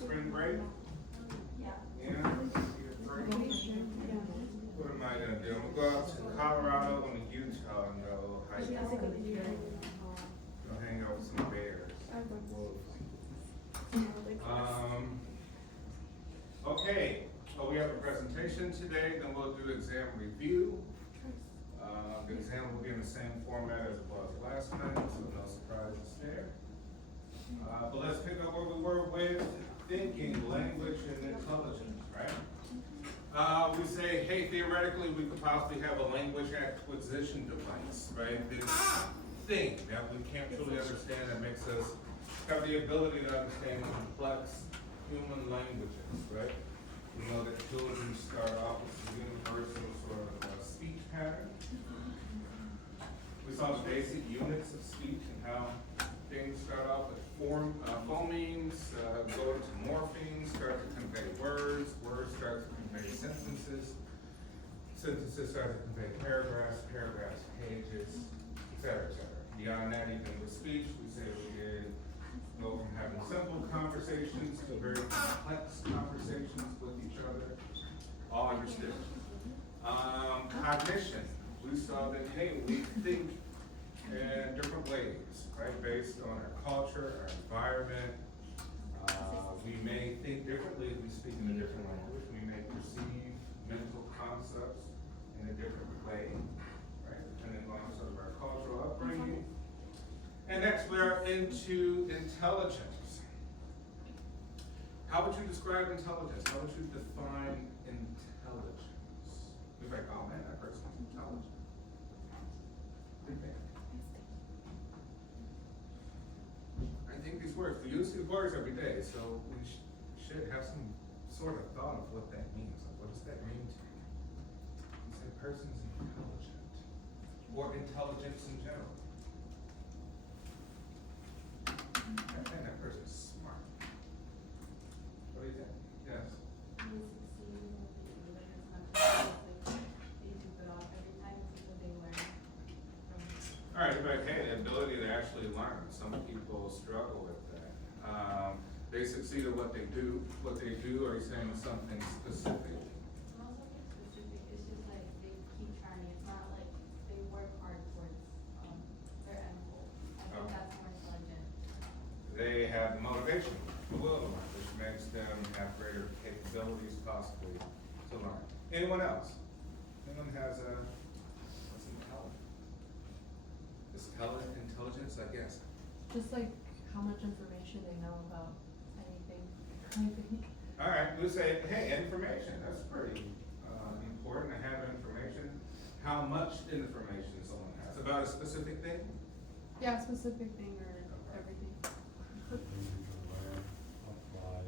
spring break? Yeah. Yeah? What am I gonna do? I'm gonna go out to Colorado and Utah and go hiking. Go hang out with some bears. Wolves. Okay, so we have a presentation today, then we'll do exam review. The exam will be in the same format as it was last time, so no surprises there. But let's pick up where we were with thinking, language, and intelligence, right? We say, hey, theoretically, we could possibly have a language acquisition device, right? This thing that we can't truly understand that makes us have the ability to understand complex human languages, right? We know that children start off with a universal sort of speech pattern. We saw the basic units of speech and how things start off with phonemes, go into morphemes, start to convey words, words start to convey sentences, sentences start to convey paragraphs, paragraphs, pages, etc., etc. Beyond that, even with speech, we say we can go from having simple conversations to very complex conversations with each other, all understood. Cognition, we saw that, hey, we think in different ways, right, based on our culture, our environment. We may think differently if we speak in a different language. We may perceive mental concepts in a different way, right, depending on sort of our cultural upbringing. And next, we are into intelligence. How would you describe intelligence? How would you define intelligence? You're like, oh man, that person's intelligent. I think these words, we use these words every day, so we should have some sort of thought of what that means. Like, what does that mean to you? You say person's intelligent, or intelligence in general. Man, that person's smart. What do you think? Yes? All right, but hey, the ability to actually learn. Some people struggle with that. They succeed at what they do. What they do, are you saying something specific? Not something specific, it's just like they keep trying. It's not like they work hard towards their end goal. I think that's more intelligent. They have motivation, the will to learn, which makes them have greater capabilities possibly to learn. Anyone else? Anyone has what's intelligent? Is intelligence, I guess. Just like how much information they know about anything, I think. All right, we say, hey, information, that's pretty important to have information. How much information someone has about a specific thing? Yeah, a specific thing or everything. Learn, apply,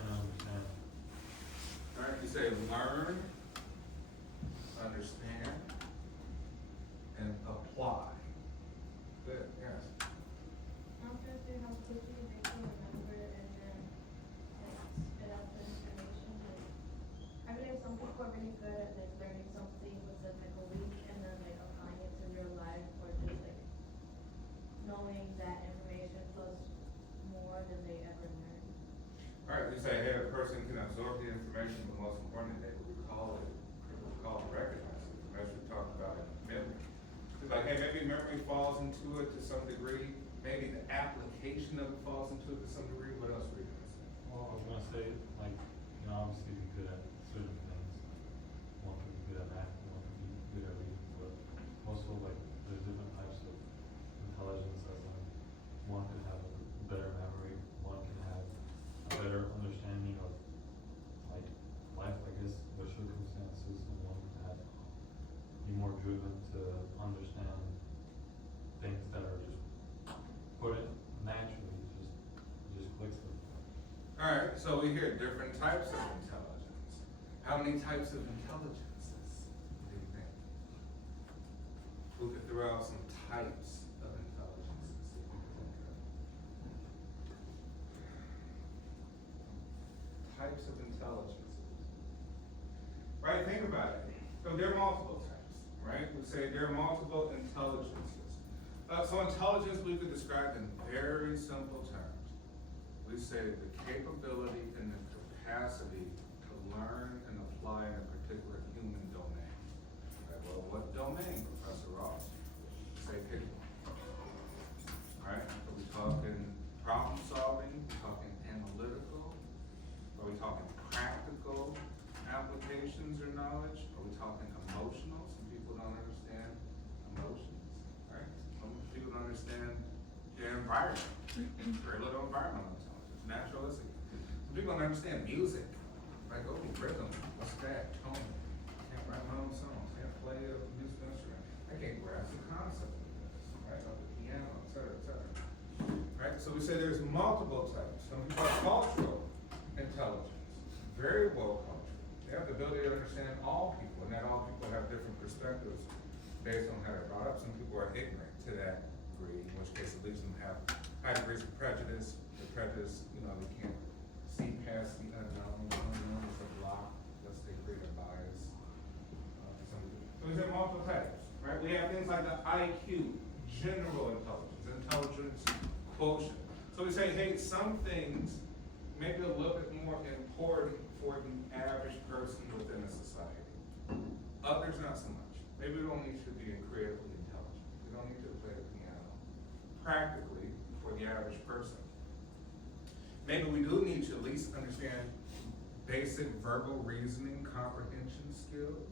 and understand. All right, you say learn, understand, and apply. Good, yes. I'm trying to see how quickly they can remember and then like spit out the information. Like, I believe some people are really good at like learning something within like a week and then like applying it to real life, or just like knowing that information plus more than they ever learned. All right, we say, hey, a person can absorb the information, but most importantly, they will recall it, recognize it. As we talked about it, memory. It's like, hey, maybe memory falls into it to some degree. Maybe the application of it falls into it to some degree. What else were you gonna say? Well, I was gonna say, like, you know, obviously be good at certain things. One can be good at math, one can be good at reading, but also like there's different types of intelligence, as in one can have a better memory, one can have a better understanding of like life, I guess, their circumstances, and one can have be more driven to understand things that are just put in naturally, just clicks them. All right, so we hear different types of intelligence. How many types of intelligences do you think? Who could throw out some types of intelligences that you could think of? Types of intelligences. Right, think about it. So there are multiple types, right? We say there are multiple intelligences. So intelligence we could describe in very simple terms. We say the capability and the capacity to learn and apply in a particular human domain. Okay, well, what domain, Professor Ross? Say pick one. Alright, are we talking problem solving? Are we talking analytical? Are we talking practical applications or knowledge? Are we talking emotional? Some people don't understand emotions, right? Some people don't understand their environment, very little environmental intelligence, naturalistic. Some people don't understand music, like, oh, rhythm, what's that, tone? Can't write my own songs, can't play a musical instrument. I can't grasp the concept of this, right, of the piano, et cetera, et cetera. Right, so we say there's multiple types. Some people have cultural intelligence, very well cultured. They have the ability to understand all people, and that all people have different perspectives based on how they're brought up. Some people are ignorant to that degree, in which case it leaves them to have high degrees of prejudice. The prejudice, they can't see past the unknown. The unknown is a block, thus they create a bias. For some people. So these are multiple types, right? We have things like the IQ, general intelligence quotient. So we say, hey, some things may be a little bit more important for the average person within a society. Others not so much. Maybe we don't need to be creatively intelligent. We don't need to play the piano practically for the average person. Maybe we do need to at least understand basic verbal reasoning, comprehension skills,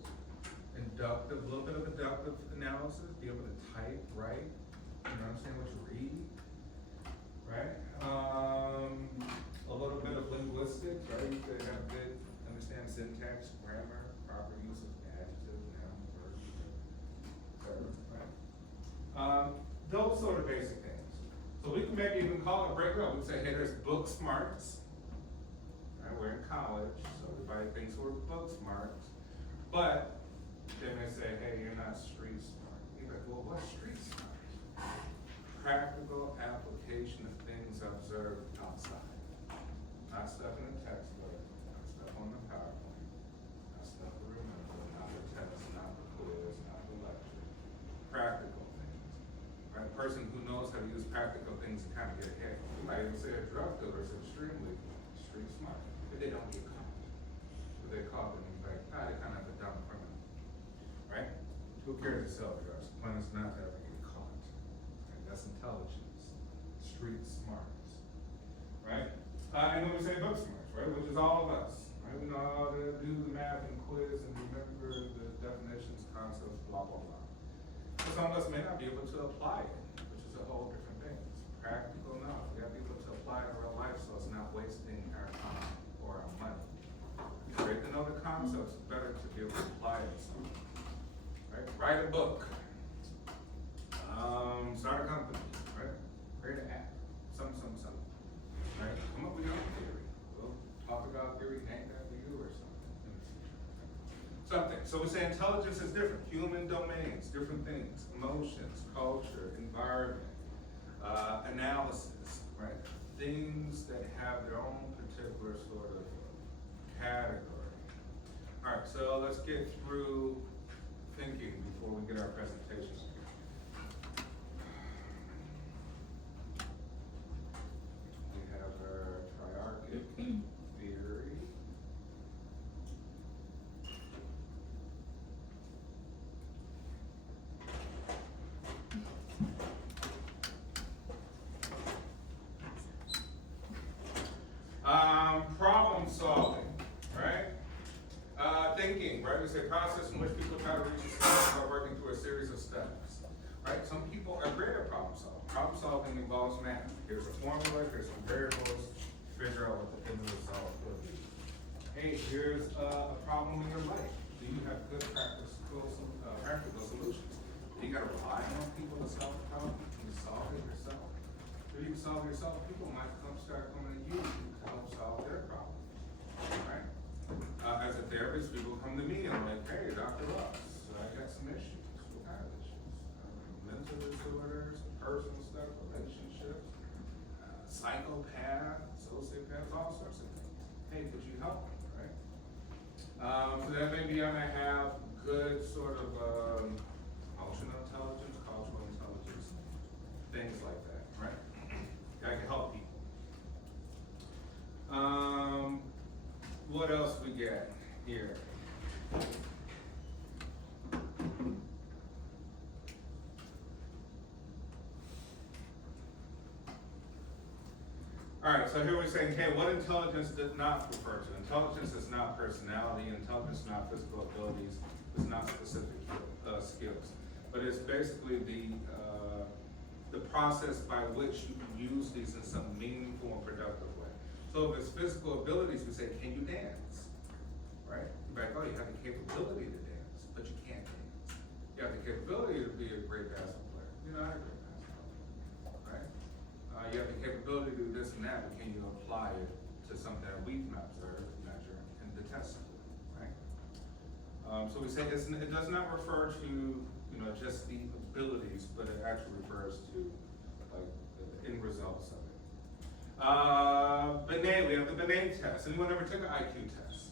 a little bit of deductive analysis, be able to type, write, understand what you read, right? A little bit of linguistics, right? You could have good, understand syntax, grammar, proper use of adjectives, nouns, verbs, etc. Right? Those sort of basic things. So we can maybe even call it a break up. We say, hey, there's book smarts. Right? We're in college, so everybody thinks we're book smarts. But they may say, hey, you're not street smart. You're like, well, what's street smart? Practical application of things observed outside. Not stuff in a textbook, not stuff on the PowerPoint, not stuff to remember, not the test, not the quiz, not the lecture. Practical things. Right? A person who knows how to use practical things to kind of get ahead. You might even say a drug dealer is extremely street smart, but they don't get caught. But they caught them like, they're kind of a dumb criminal. Right? Who cares to sell drugs? The plan is not to ever get caught. Right? That's intelligence. Street smarts. Right? And then we say book smarts, right? Which is all of us. Right? We know how to do the math and quiz and remember the definitions, concepts, blah, blah, blah. But some of us may not be able to apply it, which is a whole different thing. It's practical enough. We have to be able to apply it in real life so it's not wasting our time or our money. It's great to know the concepts, it's better to be able to apply it somewhere. Right? Write a book. Start a company, right? Create an app. Something. Right? Come up with your own theory. We'll talk about theory, name that for you or something. So we say intelligence is different. Human domains, different things. Emotions, culture, environment, analysis, right? Things that have their own particular sort of category. All right, so let's get through thinking before we get our presentation. We have our triarchic theory. Problem solving, right? Thinking, right? We say process in which people try to reach a solution by working through a series of steps, right? Some people are great at problem solving. Problem solving involves math. Here's a formula, here's some variables, figure out what the end result will be. Hey, here's a problem in your life. Do you have good practical solutions? Do you gotta rely on people to solve the problem? Can you solve it yourself? If you can solve it yourself, people might start coming to you to help solve their problem, right? As a therapist, people come to me and I'm like, hey, Dr. Ross, I got some issues. What kind of issues? Mental disorders, personal stuff, relationships, psychopath, sociopaths, all sorts of things. Hey, could you help me, right? So that maybe I might have good sort of emotional intelligence, cultural intelligence, Alright, so here we're saying, hey, what intelligence does not refer to? Intelligence is not personality, intelligence is not physical abilities, it's not specific skills. But it's basically the process by which you can use these in some meaningful and productive way. So if it's physical abilities, we say, can you dance? Right? You're like, oh, you have the capability to dance, but you can't dance. You have the capability to be a great basketball player. You're not a great basketball player, right? You have the capability to do this and that, but can you apply it to something that we can observe, measure, and the test for, right? So we say it does not refer to, just the abilities, but it actually refers to like the end results of it. Binet, we have the Binet test. Anyone ever took an IQ test?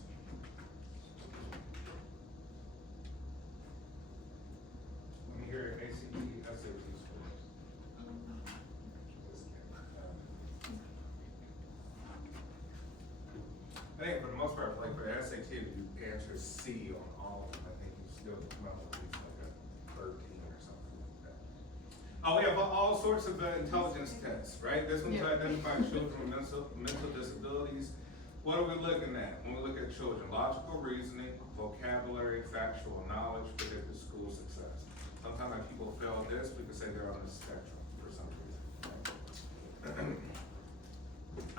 Let me hear ACT, SAT scores. I think for the most part, like for the SAT, if you answer C on all of them, I think you still come up with at least like a 13 or something like that. We have all sorts of intelligence tests, right? This one's to Yeah. identify children with mental disabilities. What are we looking at when we look at children? Logical reasoning, vocabulary, factual knowledge, predictive school success. Sometimes when people fail this, we can say they're on the spectrum for some reason.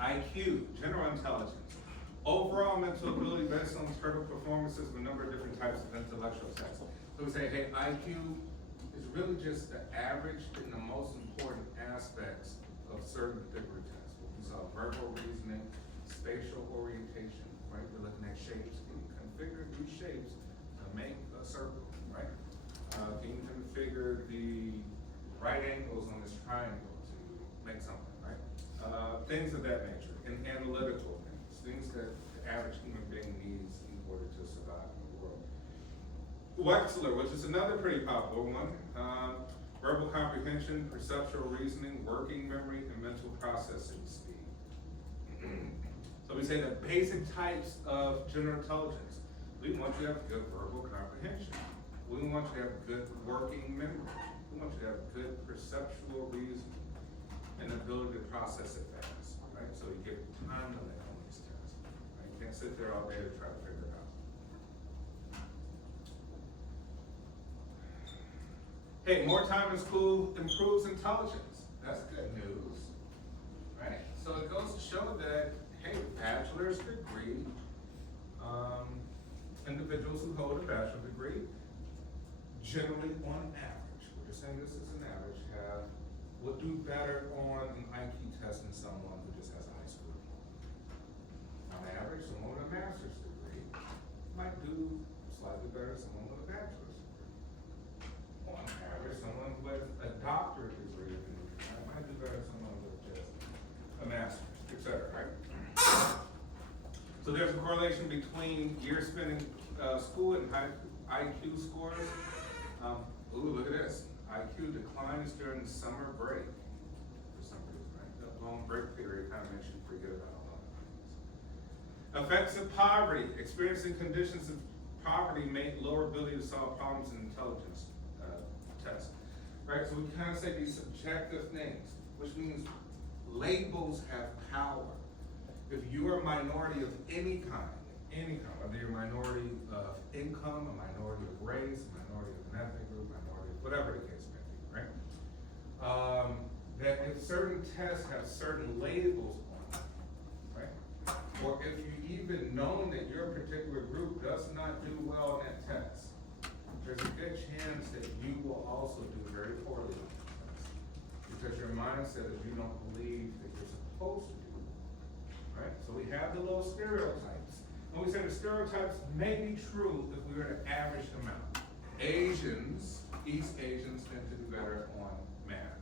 Right? IQ, general intelligence. Overall mental ability based on total performances of a number of different types of intellectual tests. So we say, hey, IQ is really just the average and the most important aspects of certain particular tests. We saw verbal reasoning, spatial orientation, right? We're looking at shapes. Can you configure these shapes to make a circle, right? Can you configure the right angles on this triangle to make something, right? Things of that nature, and analytical things that the average human being needs in order to survive in the world. Wechsler, which is another pretty popular one, verbal comprehension, perceptual reasoning, working memory, and mental processing speed. So we say the basic types of general intelligence. We want you to have good verbal comprehension. We want you to have good working memory. We want you to have good perceptual reasoning and the ability to process it fast, right? So you get time limit on these tests. Right? You can't sit there all day to try to figure it out. Hey, more time in school improves intelligence. That's good news, right? So it goes to show that, hey, bachelor's degree, individuals who hold a bachelor's degree, generally on average, we're just saying this is an average, would do better on an IQ test than someone who just has a high school diploma. On average, someone with a master's degree might do slightly better than someone with a bachelor's degree. On average, someone with a doctorate degree might do better than someone with just a master's, etc., right? So there's a correlation between years spent in school and high IQ scores. Ooh, look at this. IQ declines during summer break for some reason, right? That long break period kind of makes you forget about a lot of things. Effects of poverty. Experiencing conditions of poverty may lower ability to solve problems in intelligence tests, right? So we kind of say these subjective things, which means labels have power. If you are a minority of any kind, whether you're a minority of income, a minority of race, a minority of an ethnic group, minority of whatever the case may be, right? That if certain tests have certain labels on them, right? Or if you even known that your particular group does not do well on that test, there's a good chance that you will also do very poorly on that test. Because your mindset is you don't believe that you're supposed to do, right? So we have the little stereotypes. And we say the stereotypes may be true if we were to average them out. East Asians tend to do better on math,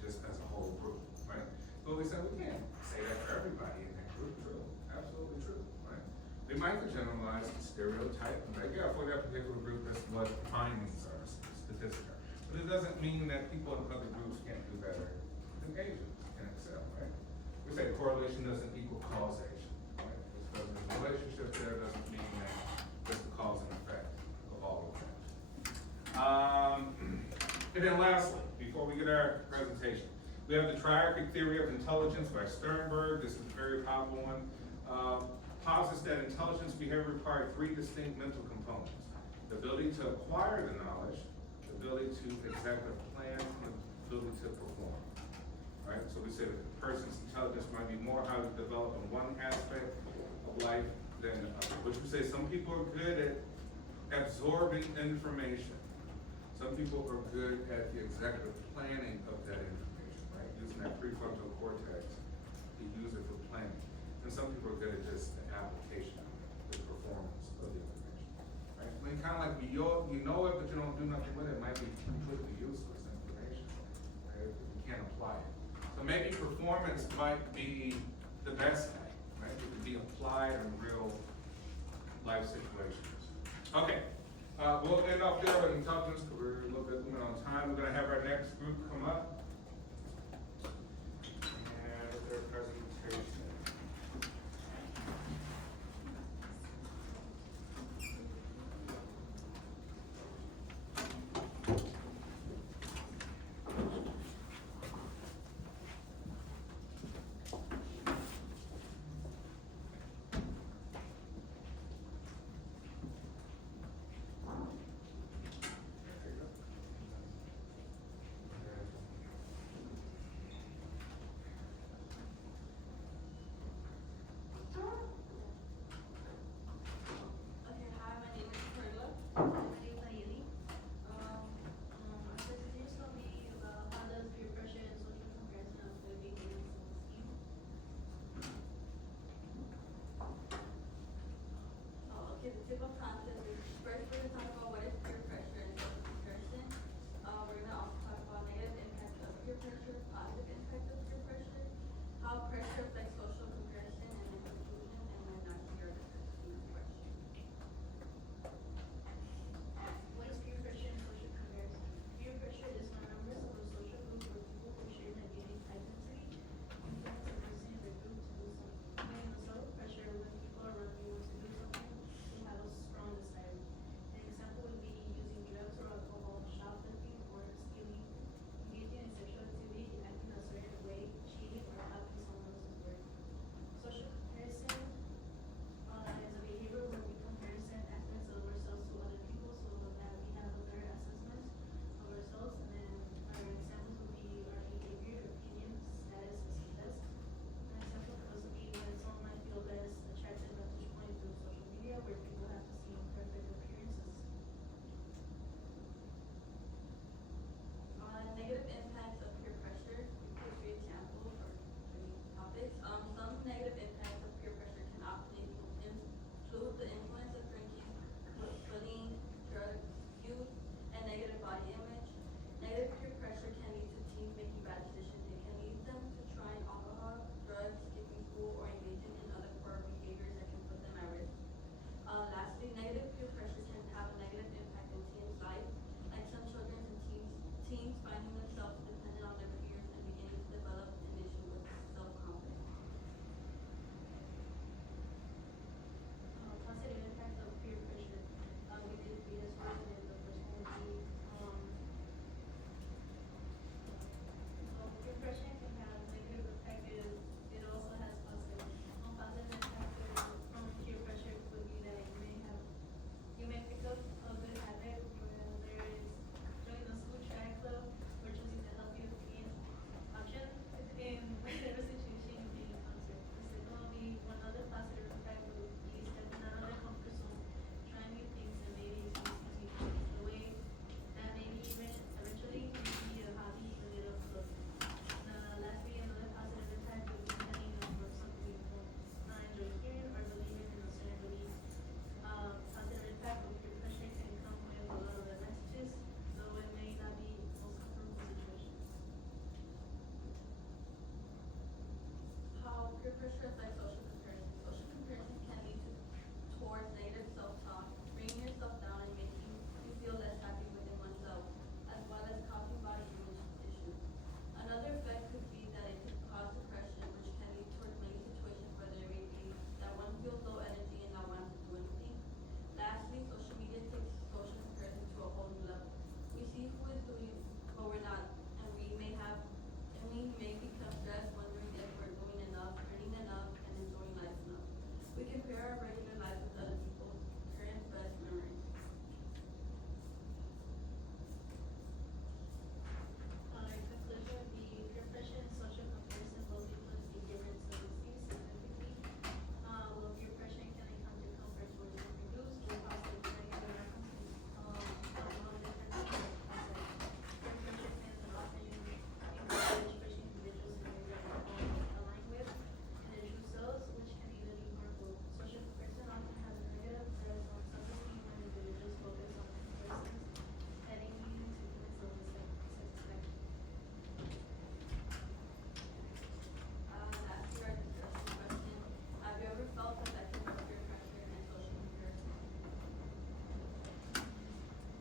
just as a whole group, right? But we said we can't say that for everybody in that group. True, absolutely true, right? They might generalize the stereotype and like, yeah, for that particular group, that's what findings are, statistics are. But it doesn't mean that people in other groups can't do better than Asians can excel, right? We say correlation doesn't equal causation. Because there's a relationship there doesn't mean that it's the cause and effect of all of that. And then lastly, before we get our presentation, We have the triarchic theory of intelligence by Sternberg. This is a very popular one. Posits that intelligence behavior require three distinct mental components: the ability to acquire the knowledge, the ability to executive plan, and the ability to perform. Right? So we say that the person's intelligence might be more highly developed in one aspect of life than the other. Which we say some people are good at absorbing information. Some people are good at the executive planning of that information, right? Using that prefrontal cortex to use it for planning. And some people are good at just the application, the performance of the information, right? I mean, kind of like you know it, but you don't do nothing with it. It might be completely useless information, right? You can't apply it. So maybe performance might be the best thing, right? It could be applied in real life situations. Okay, we'll end off there with intelligence because we're a little bit limited on time. We're going to have our next group come up and their presentation.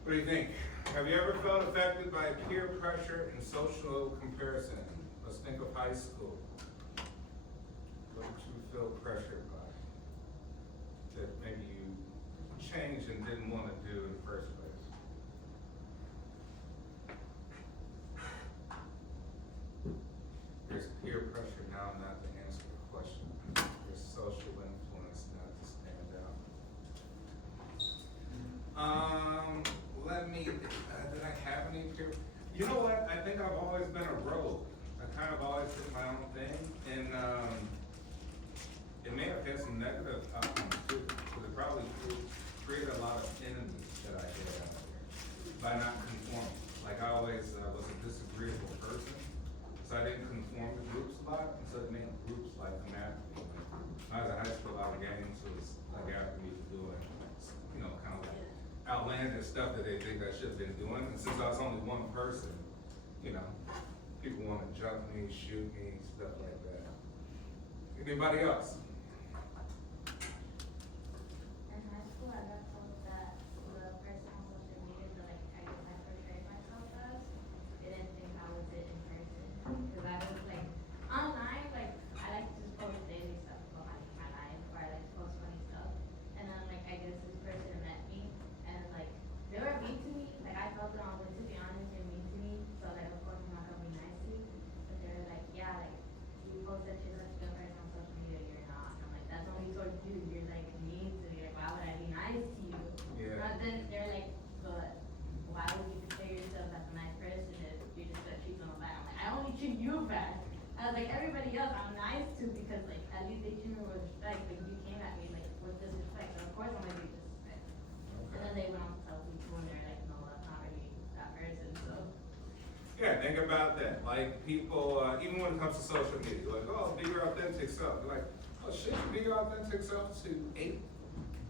What do you think? Have you ever felt affected by peer pressure and social comparison? Let's think of high school. What did you feel pressured by? That maybe you changed and didn't want to do in the first place? There's peer pressure now not to answer the question. There's social influence not to stand out. Did I have any peer? You know what? I think I've always been a rogue. I kind of always did my own thing, and it may have had some negative outcomes too, because it probably created a lot of enemies that I had out there by not conforming. Like I always was a disagreeable person, so I didn't conform to groups a lot, and so it made groups like come after me. When I was in high school, a lot of gangs was like after me for doing, you know, kind of like outlandish stuff that they think I should have been doing. And since I was only one person, you know, people want to jump me, shoot me, stuff like that. Anybody else? In high school, I got told that the person on social media that like I guess I portrayed myself as, they didn't think I was it in person. Cause I was like, online, like, I like to just post daily stuff about my life, or I like to post funny stuff. And then like, I guess this person met me, and like, they were mean to me, like I felt them, I was like, to be honest, they're mean to me, so like, of course I'm not gonna be nice to you. But they were like, yeah, like, you post that you're such a good person on social media, you're not. And I'm like, that's only towards you, you're like mean to me, like, why would I be nice to you? Yeah. But then they're like, but why would you portray yourself as a nice person if you're just gonna treat someone bad? I'm like, I only treat you bad. I was like, everybody else I'm nice to because like, at least they treat me with respect, but you came at me like with disrespect, so of course I'm gonna be disrespect. And then they went on to tell people and they're like, no, that's not really that person, so. Yeah, think about that. Like people, even when it comes to social media, like, oh, be your authentic self. You're like, oh, should you be your authentic self to 8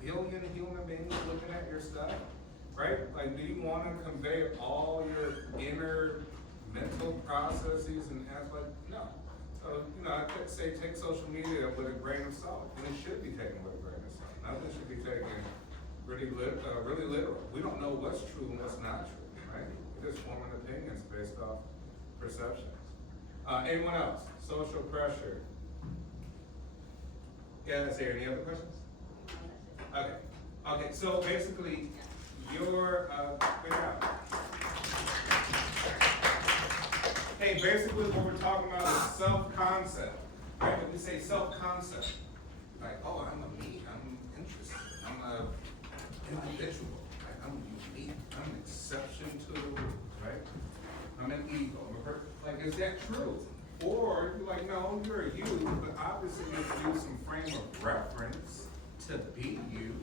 billion human beings looking at your stuff? Right? Like, do you want to convey all your inner mental processes and act like, no. So, you know, I could say take social media with a grain of salt, and it should be taken with a grain of salt. Nothing should be taken really literal. We don't know what's true and what's not true, right? We're just forming opinions based off perceptions. Anyone else? Social pressure. Yeah, is there any other questions? Okay. Okay, so basically, your, good job. Hey, basically what we're talking about is self-concept, right? When we say self-concept, like, oh, I'm a me, I'm interested, I'm a individual, right? I'm unique, I'm an exception to the rule, right? I'm an ego, I'm a person. Like, is that true? Or you're like, no, you're a you, but obviously you have to use some frame of reference to be you,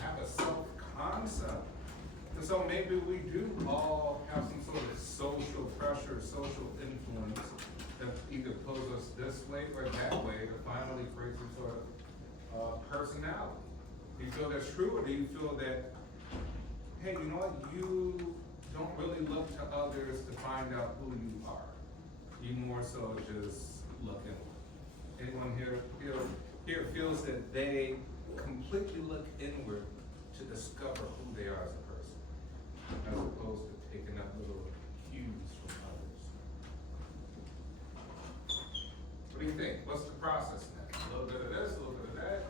have a self-concept. And so maybe we do all have some sort of social pressure, social influence that either pulls us this way or that way to finally create some sort of personality. Do you feel that's true, or do you feel that, hey, you know what, you don't really look to others to find out who you are. You more so just look inward. Anyone here feels that they completely look inward to discover who they are as a person, as opposed to picking up little cues from others? What do you think? What's the process now? A little bit of this, a little bit of that?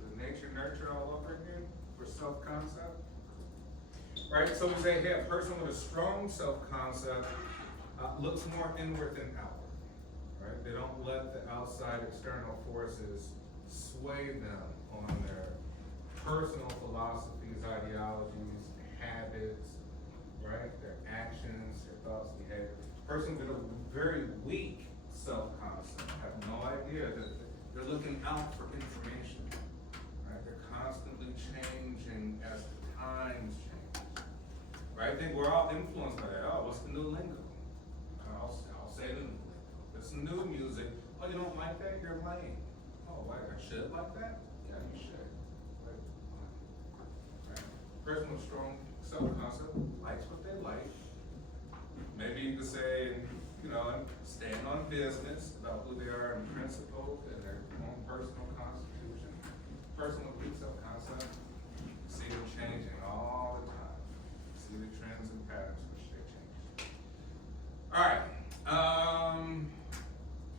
The nature nurture all over again for self-concept? Right, so we say, hey, a person with a strong self-concept looks more inward than outward, right? They don't let the outside external forces sway them on their personal philosophies, ideologies, habits, right? Their actions, their thoughts, behavior. Person with a very weak self-concept have no idea that they're looking out for information, right? They're constantly changing as the times change. Right? I think we're all influenced by that. Oh, what's the new lingo? I'll say the new lingo. It's new music. Oh, you don't like that? You're lame. Oh, why? I should like that? Yeah, you should. Right? Person with strong self-concept likes what they like. Maybe you could say, you know, stand on business about who they are in principle and their own personal constitution. Person with weak self-concept, see see them changing all the time. See the trends and patterns which they change. Alright,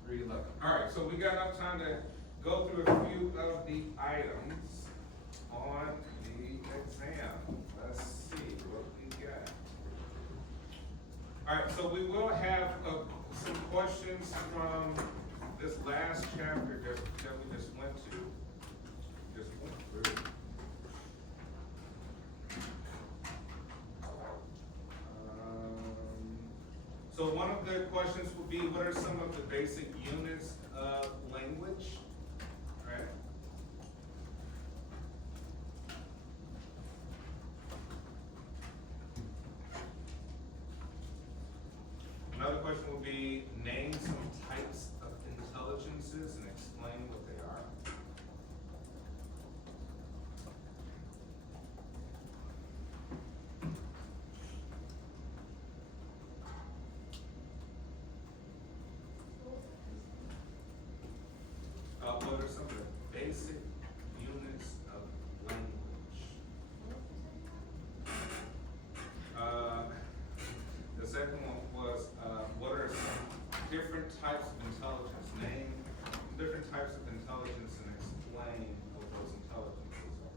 3:11. Alright, so we got enough time to go through a few of the items on the exam. Let's see what we got. Alright, so we will have some questions from this last chapter that we just went through. So one of the questions would be, what are some of the basic units of language? Right? Another question would be, name some types of intelligences and explain what they are. What are some of the basic units of language? The second one was, what are some different types of intelligence? Name different types of intelligence and explain what those intelligences are.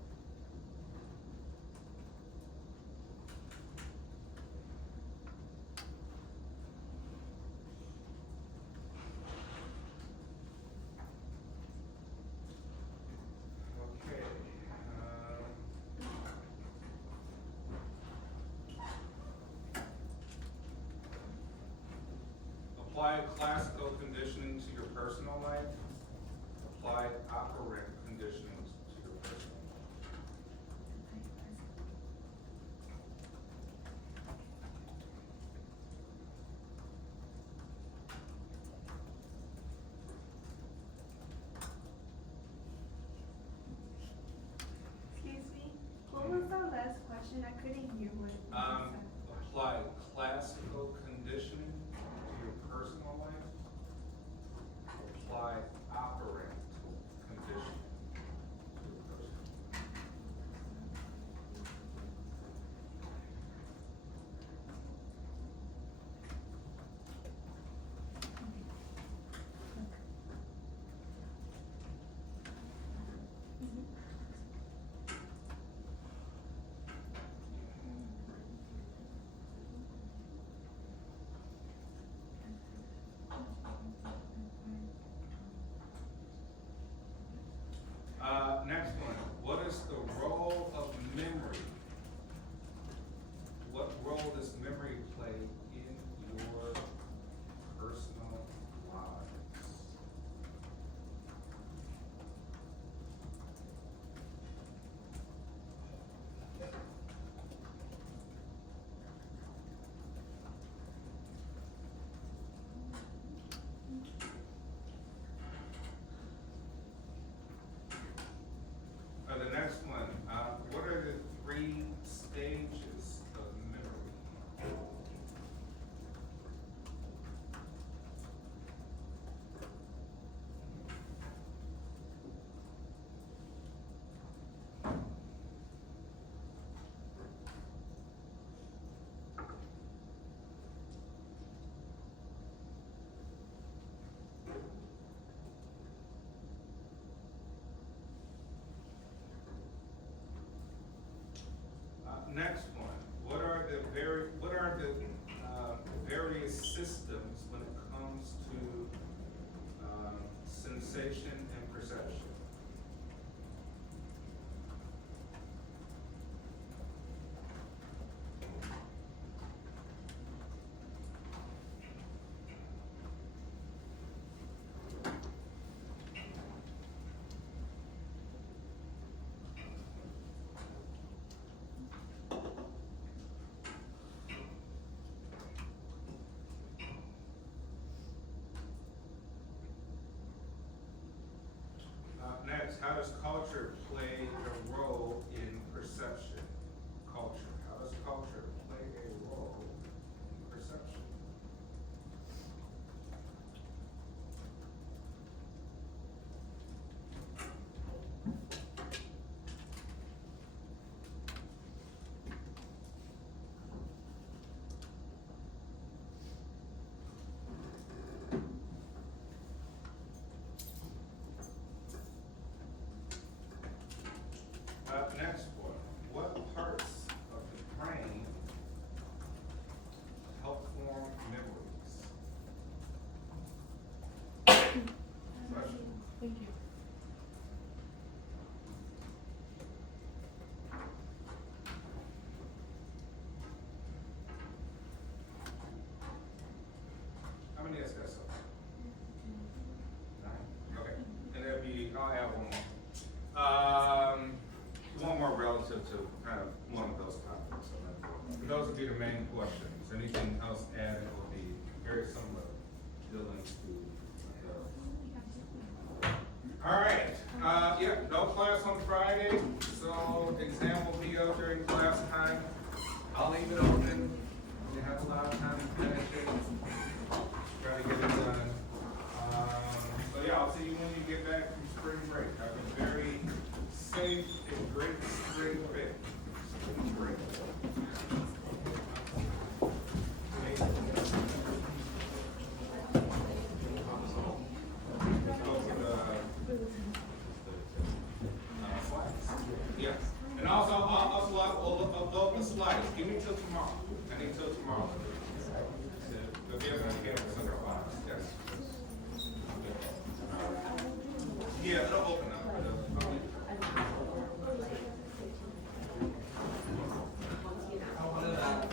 Okay. Apply classical conditioning to your personal life. Apply operant conditioning to your personal life. Excuse me, what was the last question? I couldn't hear what you said. Apply classical conditioning to your personal life. Apply operant conditioning to your personal life. Next one, what is the role of memory? What role does memory play in your personal lives? The next one, what are the 3 stages of memory? Next one, what are the various systems when it comes to sensation and perception?